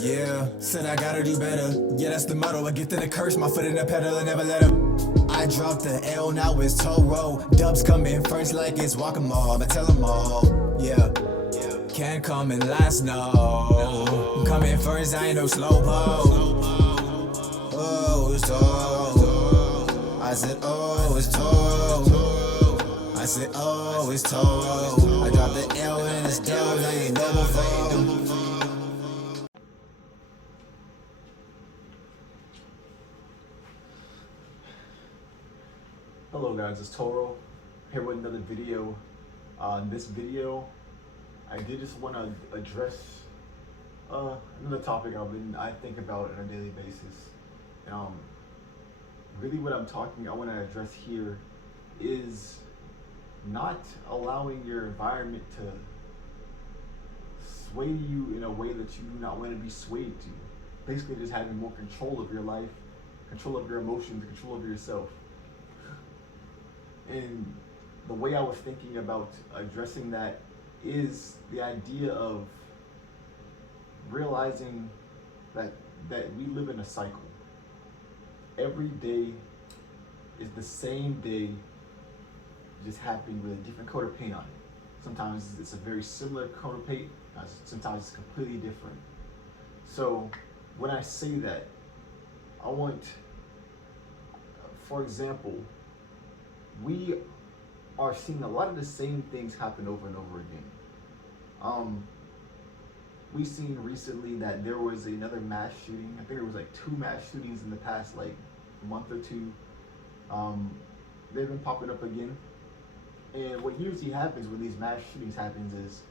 Yeah, said I gotta do better. Yeah, that's the motto. A gift and a curse, my foot in the pedal, I never let up. I dropped the L, now it's Toro. Dubs come in first like it's Whack-A-Mole. I'ma tell them all, yeah. Can't come in last, no. Come in first, I ain't no slowpoke. Oh, it's Toro. I said, oh, it's Toro. I said, oh, it's Toro. I dropped the L and it's dubs, I ain't no more. Hello guys, it's Toro here with another video. In this video, I did just want to address another topic I think about on a daily basis. Really what I want to address here is not allowing your environment to sway you in a way that you do not want to be swayed to. Basically just having more control of your life, control of your emotions, control of yourself. And the way I was thinking about addressing that is the idea of realizing that we live in a cycle. Every day is the same day, just happening with a different coat of paint on it. Sometimes it's a very similar coat of paint, sometimes it's completely different. So when I say that, I want, for example, we are seeing a lot of the same things happen over and over again. We've seen recently that there was another mass shooting. I think there was like 2 mass shootings in the past like month or 2. They've been popping up again. And what usually happens when these mass shootings happens is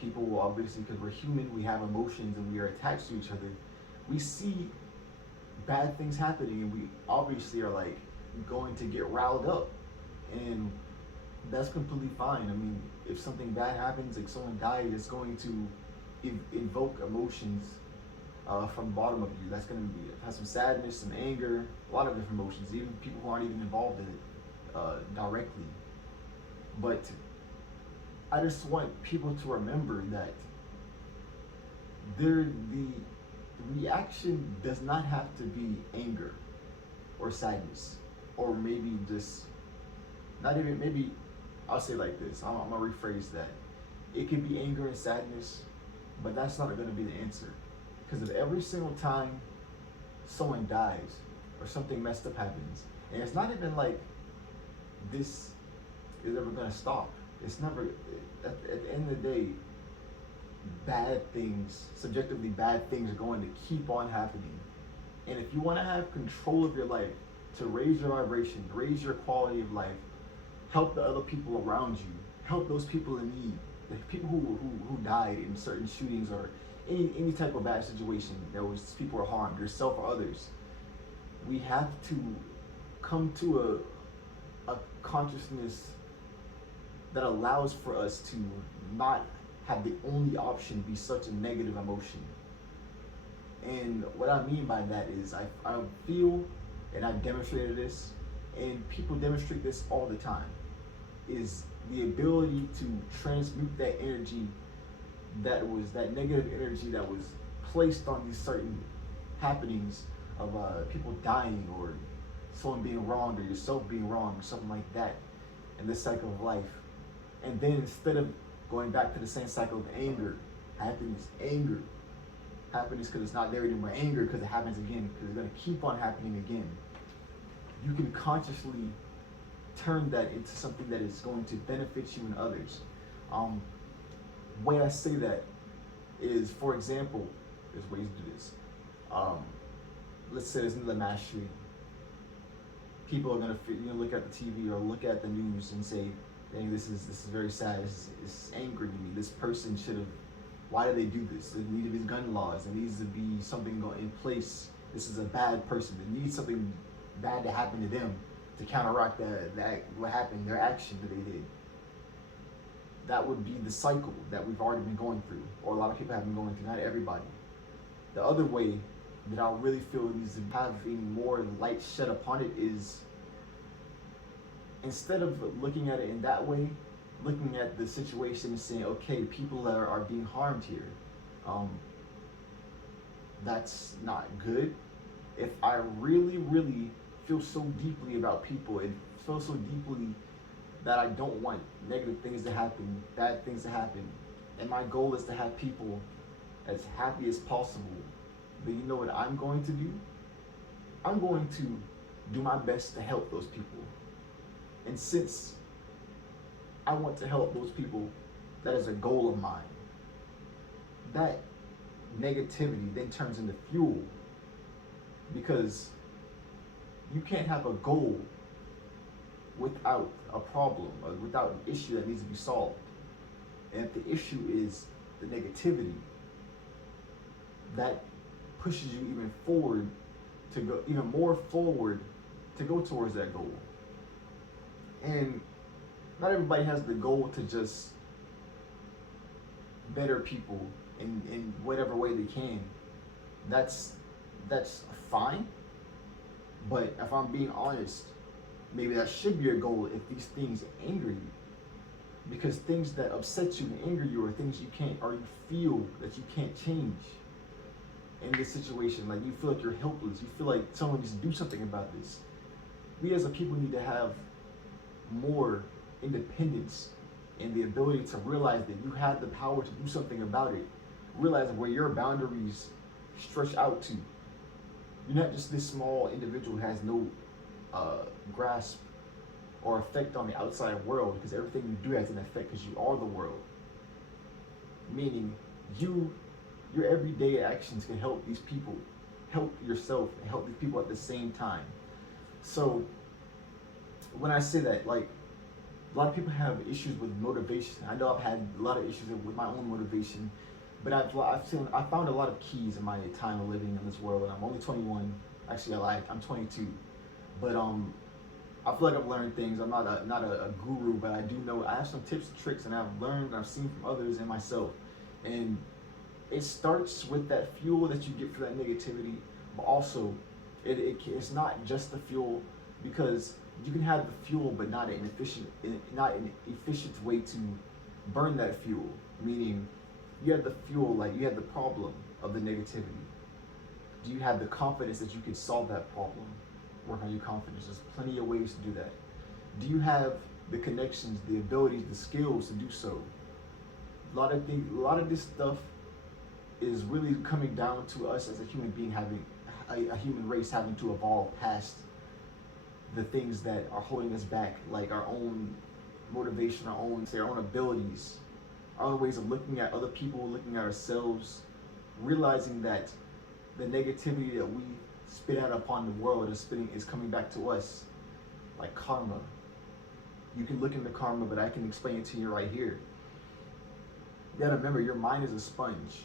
people, obviously because we're human, we have emotions and we are attached to each other. We see bad things happening and we obviously are like going to get riled up. And that's completely fine. I mean, if something bad happens, like someone died, it's going to invoke emotions from the bottom of you. That's going to have some sadness, some anger, a lot of different emotions, even people who aren't even involved in it directly. But I just want people to remember that the reaction does not have to be anger or sadness, or maybe just not even, maybe I'll say it like this, I'm gonna rephrase that. It could be anger and sadness, but that's not gonna be the answer. Because if every single time someone dies or something messed up happens, and it's not even like this is ever gonna stop. It's never, at the end of the day, bad things, subjectively bad things are going to keep on happening. And if you wanna have control of your life, to raise your vibration, raise your quality of life, help the other people around you, help those people in need, the people who died in certain shootings or any type of bad situation that was people are harmed, yourself or others. We have to come to a consciousness that allows for us to not have the only option be such a negative emotion. And what I mean by that is I feel, and I've demonstrated this, and people demonstrate this all the time, is the ability to transmute that energy that negative energy that was placed on these certain happenings of people dying or someone being wronged or yourself being wronged or something like that in this cycle of life. And then instead of going back to the same cycle of anger, happiness because it's not there anymore, anger because it happens again, because it's going to keep on happening again. You can consciously turn that into something that is going to benefit you and others. Way I say that is, for example, there's ways to do this. Let's say there's another mass shooting. People are going to look at the TV or look at the news and say, dang, this is very sad. This is angering me. This person should have. Why do they do this? There need to be gun laws. There needs to be something in place. This is a bad person. There needs something bad to happen to them to counteract that what happened, their action that they did. That would be the cycle that we've already been going through, or a lot of people have been going through, not everybody. The other way that I really feel needs to have more light shed upon it is, instead of looking at it in that way, looking at the situation and saying, okay, people are being harmed here. that's not good. If I really, really feel so deeply about people and feel so deeply that I don't want negative things to happen, bad things to happen, and my goal is to have people as happy as possible, then you know what I'm going to do? I'm going to do my best to help those people. And since I want to help those people, that is a goal of mine. That negativity then turns into fuel, because you can't have a goal without a problem, or without an issue that needs to be solved. And if the issue is the negativity, that pushes you even forward to go, even more forward to go towards that goal. And not everybody has the goal to just better people in whatever way they can. That's fine. But if I'm being honest, maybe that should be a goal if these things anger you. Because things that upset you and anger you are things you can't, or you feel that you can't change in this situation. Like you feel like you're helpless. You feel like someone needs to do something about this. We as a people need to have more independence and the ability to realize that you have the power to do something about it. Realize where your boundaries stretch out to. You're not just this small individual who has no grasp or effect on the outside world, because everything you do has an effect, because you are the world. Meaning, your everyday actions can help these people, help yourself, and help these people at the same time. So, when I say that, like, a lot of people have issues with motivation. I know I've had a lot of issues with my own motivation, but I found a lot of keys in my time of living in this world. And I'm only 21. Actually, I'm 22. But I feel like I've learned things. I'm not a guru, but I do know I have some tips and tricks, and I've learned, and I've seen from others and myself. And it starts with that fuel that you get for that negativity, but also it's not just the fuel, because you can have the fuel, but not an efficient way to burn that fuel. Meaning, you have the fuel, like you have the problem of the negativity. Do you have the confidence that you can solve that problem? Work on your confidence. There's plenty of ways to do that. Do you have the connections, the abilities, the skills to do so? A lot of this stuff is really coming down to us as a human being, having a human race having to evolve past the things that are holding us back, like our own motivation, our own abilities, our own ways of looking at other people, looking at ourselves, realizing that the negativity that we spit out upon the world is coming back to us, like karma. You can look into karma, but I can explain it to you right here. You gotta remember, your mind is a sponge.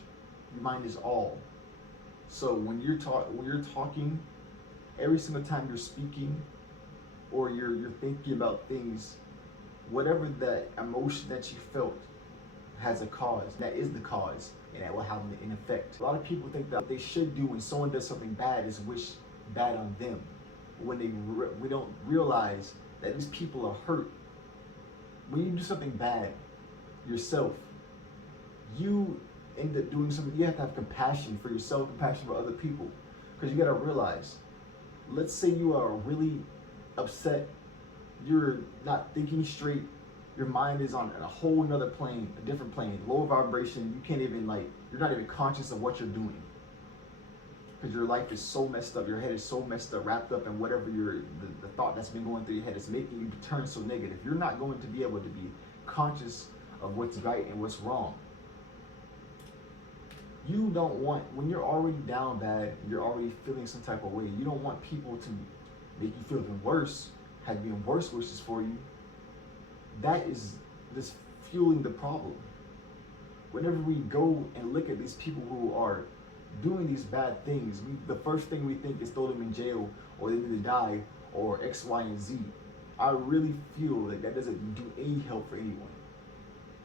Your mind is all. So when you're talking, every single time you're speaking, or you're thinking about things, whatever that emotion that you felt has a cause. That is the cause, and that will have an effect. A lot of people think that what they should do when someone does something bad is wish bad on them, when we don't realize that these people are hurt. When you do something bad yourself, you end up doing something. You have to have compassion for yourself, compassion for other people, because you got to realize, let's say you are really upset, you're not thinking straight, your mind is on a whole nother plane, a different plane, low vibration. You can't even, you're not even conscious of what you're doing, because your life is so messed up, your head is so messed up, wrapped up in whatever the thought that's been going through your head is making you turn so negative. You're not going to be able to be conscious of what's right and what's wrong. You don't want, when you're already down bad, you're already feeling some type of way, you don't want people to make you feel even worse, have even worse wishes for you. That is just fueling the problem. Whenever we go and look at these people who are doing these bad things, the first thing we think is throw them in jail, or they need to die, or X, Y, and Z. I really feel that doesn't do any help for anyone.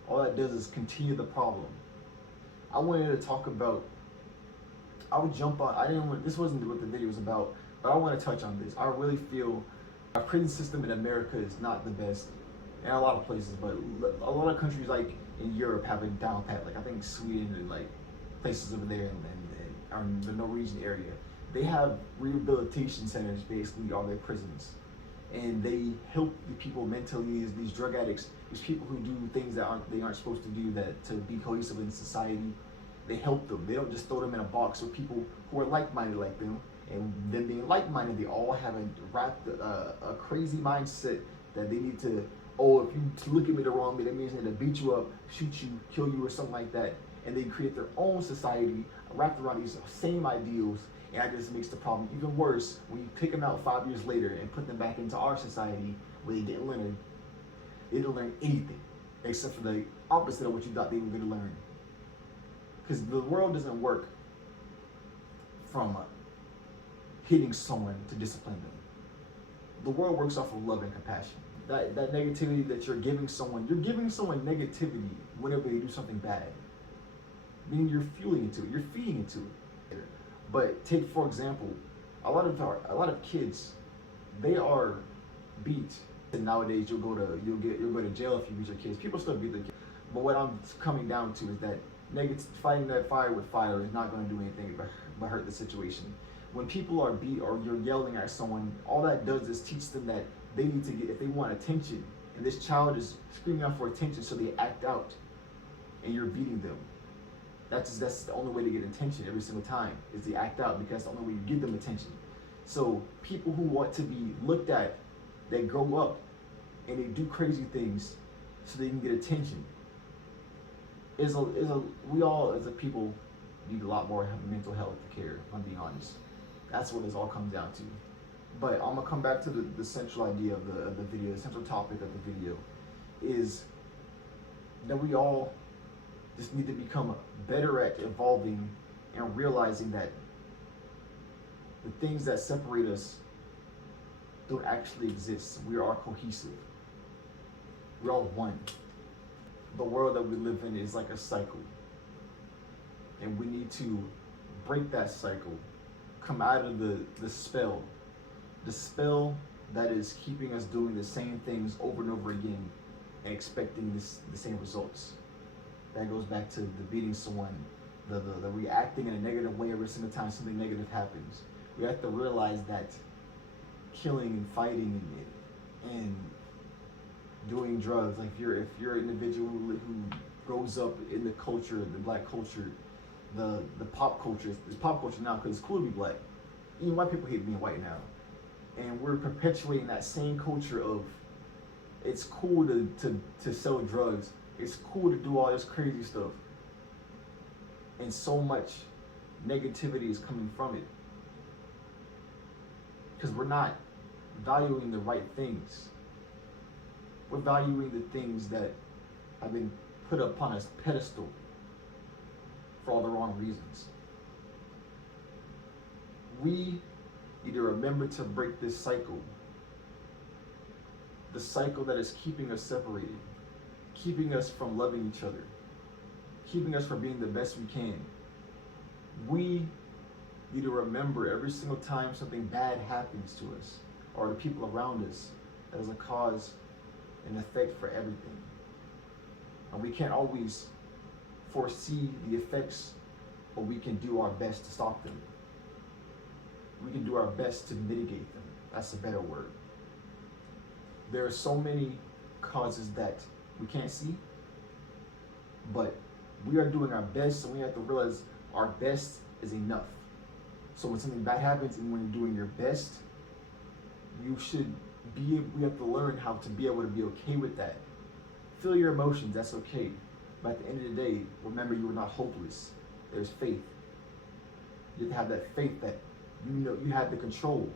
All that does is continue the problem. I wanted to talk about, this wasn't what the video was about, but I want to touch on this. I really feel our prison system in America is not the best, in a lot of places, but a lot of countries like in Europe have it down pat. Like I think Sweden and like places over there, and or the Norwegian area. They have rehabilitation centers, basically, are their prisons, and they help the people mentally. These drug addicts, these people who do things that they aren't supposed to do, that to be cohesive in society. They help them. They don't just throw them in a box with people who are like-minded like them. And them being like-minded, they all have a crazy mindset that they need to, oh, if you look at me the wrong way, that means they need to beat you up, shoot you, kill you, or something like that. And they create their own society wrapped around these same ideals. And that just makes the problem even worse when you pick them out 5 years later and put them back into our society where they didn't learn anything except for the opposite of what you thought they were going to learn. Because the world doesn't work from hitting someone to discipline them. The world works off of love and compassion. That negativity that you're giving someone negativity whenever they do something bad. Meaning you're fueling into it, you're feeding into it. But take, for example, a lot of kids, they are beat. And nowadays you'll go to jail if you beat your kids. People still beat their kids. But what I'm coming down to is that fighting that fire with fire is not going to do anything but hurt the situation. When people are beat or you're yelling at someone, all that does is teach them that they need to get, if they want attention, and this child is screaming out for attention, so they act out, and you're beating them. That's the only way to get attention every single time, is to act out, because that's the only way you give them attention. So people who want to be looked at, they grow up and they do crazy things so they can get attention. We all as a people need a lot more mental health care, if I'm being honest. That's what this all comes down to. But I'm gonna come back to the central idea of the video, the central topic of the video is that we all just need to become better at evolving and realizing that the things that separate us don't actually exist. We are cohesive. We're all one. The world that we live in is like a cycle. And we need to break that cycle, come out of the spell that is keeping us doing the same things over and over again and expecting the same results. That goes back to the beating someone, the reacting in a negative way every single time something negative happens. We have to realize that killing and fighting and doing drugs, like if you're an individual who grows up in the culture, the black culture, the pop culture, it's pop culture now because it's cool to be black. Even white people hate being white now. And we're perpetuating that same culture of it's cool to sell drugs, it's cool to do all this crazy stuff. And so much negativity is coming from it. Because we're not valuing the right things. We're valuing the things that have been put upon a pedestal for all the wrong reasons. We need to remember to break this cycle. The cycle that is keeping us separated, keeping us from loving each other, keeping us from being the best we can. We need to remember every single time something bad happens to us or the people around us as a cause and effect for everything. And we can't always foresee the effects, but we can do our best to stop them. We can do our best to mitigate them. That's a better word. There are so many causes that we can't see, but we are doing our best, and we have to realize our best is enough. So when something bad happens and when you're doing your best, we have to learn how to be able to be okay with that. Feel your emotions, that's okay. But at the end of the day, remember you are not hopeless. There's faith. You have to have that faith that you know you have the control.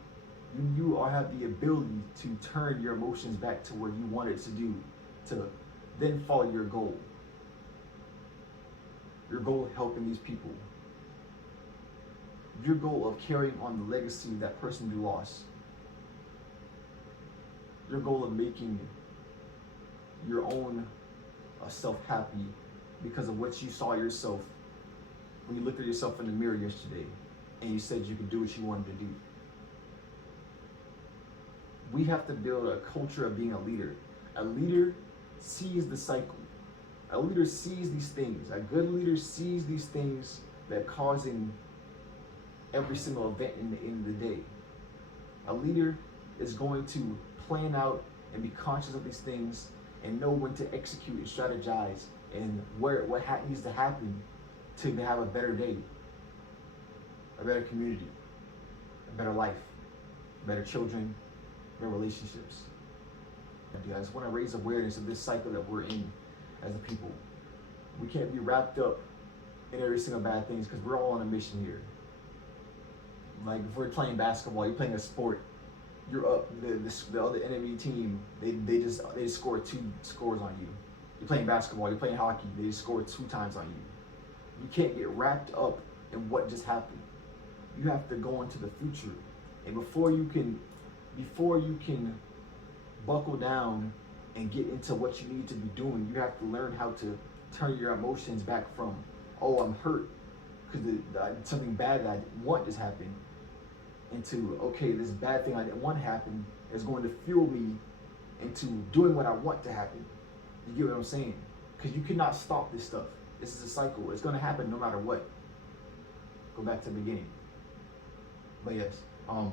You all have the ability to turn your emotions back to where you want it to do, to then follow your goal. Your goal of helping these people. Your goal of carrying on the legacy of that person you lost. Your goal of making your own self happy because of what you saw yourself when you looked at yourself in the mirror yesterday and you said you could do what you wanted to do. We have to build a culture of being a leader. A leader sees the cycle. A leader sees these things. A good leader sees these things that are causing every single event in the end of the day. A leader is going to plan out and be conscious of these things and know when to execute and strategize and what needs to happen to have a better day, a better community, a better life, better children, better relationships. I just want to raise awareness of this cycle that we're in as a people. We can't be wrapped up in every single bad things because we're all on a mission here. Like if we're playing basketball, you're playing a sport, you're up. The other enemy team, they just score 2 scores on you. You're playing basketball, you're playing hockey, they just score 2 times on you. You can't get wrapped up in what just happened. You have to go into the future, and before you can buckle down and get into what you need to be doing, you have to learn how to turn your emotions back from, oh, I'm hurt because something bad that I didn't want just happened, into, okay, this bad thing I didn't want to happen is going to fuel me into doing what I want to happen. You get what I'm saying? Because you cannot stop this stuff. This is a cycle. It's going to happen no matter what. Go back to the beginning. But yes, I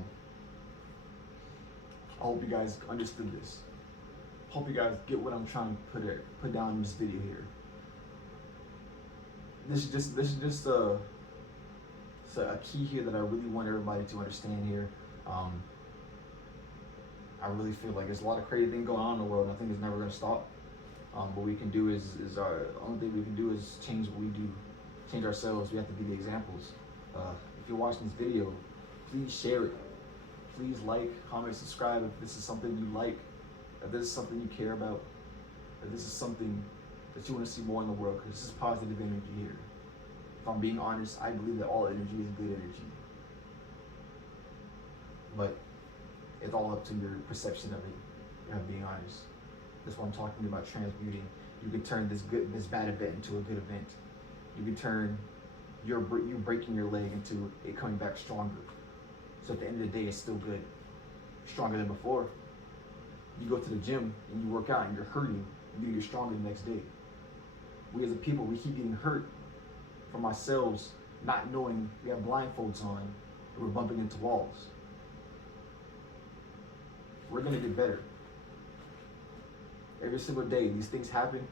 hope you guys understood this. Hope you guys get what I'm trying to put down in this video here. This is just a key here that I really want everybody to understand here. I really feel like there's a lot of crazy things going on in the world, and I think it's never going to stop. What we can do is our only thing we can do is change what we do, change ourselves. We have to be the examples. If you're watching this video, please share it. Please like, comment, subscribe if this is something you like, if this is something you care about, if this is something that you want to see more in the world, because this is positive energy here. If I'm being honest, I believe that all energy is good energy. But it's all up to your perception of it, if I'm being honest. That's what I'm talking about, transmuting. You can turn this bad event into a good event. You can turn you breaking your leg into it coming back stronger. So at the end of the day, it's still good, stronger than before. You go to the gym and you work out and you're hurting, and you're stronger the next day. We as a people, we keep getting hurt from ourselves, not knowing we have blindfolds on, and we're bumping into walls. We're gonna get better. Every single day, these things happen,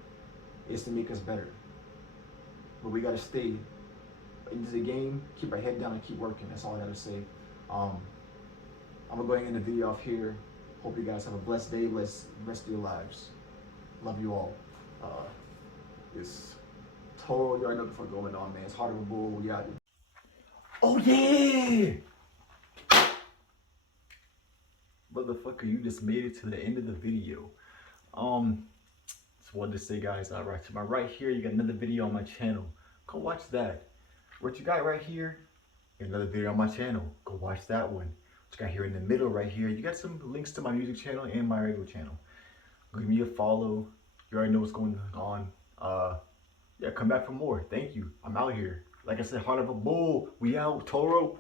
it's to make us better. But we gotta stay into the game, keep our head down and keep working. That's all I gotta say. I'm gonna go ahead and end the video off here. Hope you guys have a blessed day, blessed rest of your lives. Love you all. It's Toro, you already know what's going on, man. It's Heart of a Bull, we out. Oh yeah! Motherfucker, you just made it to the end of the video. Just wanted to say, guys, right to my right here, you got another video on my channel. Go watch that. What you got right here, another video on my channel. Go watch that one. What you got here in the middle right here, you got some links to my music channel and my regular channel. Give me a follow. You already know what's going on. Yeah, come back for more. Thank you. I'm out here. Like I said, Heart of a Bull. We out, Toro.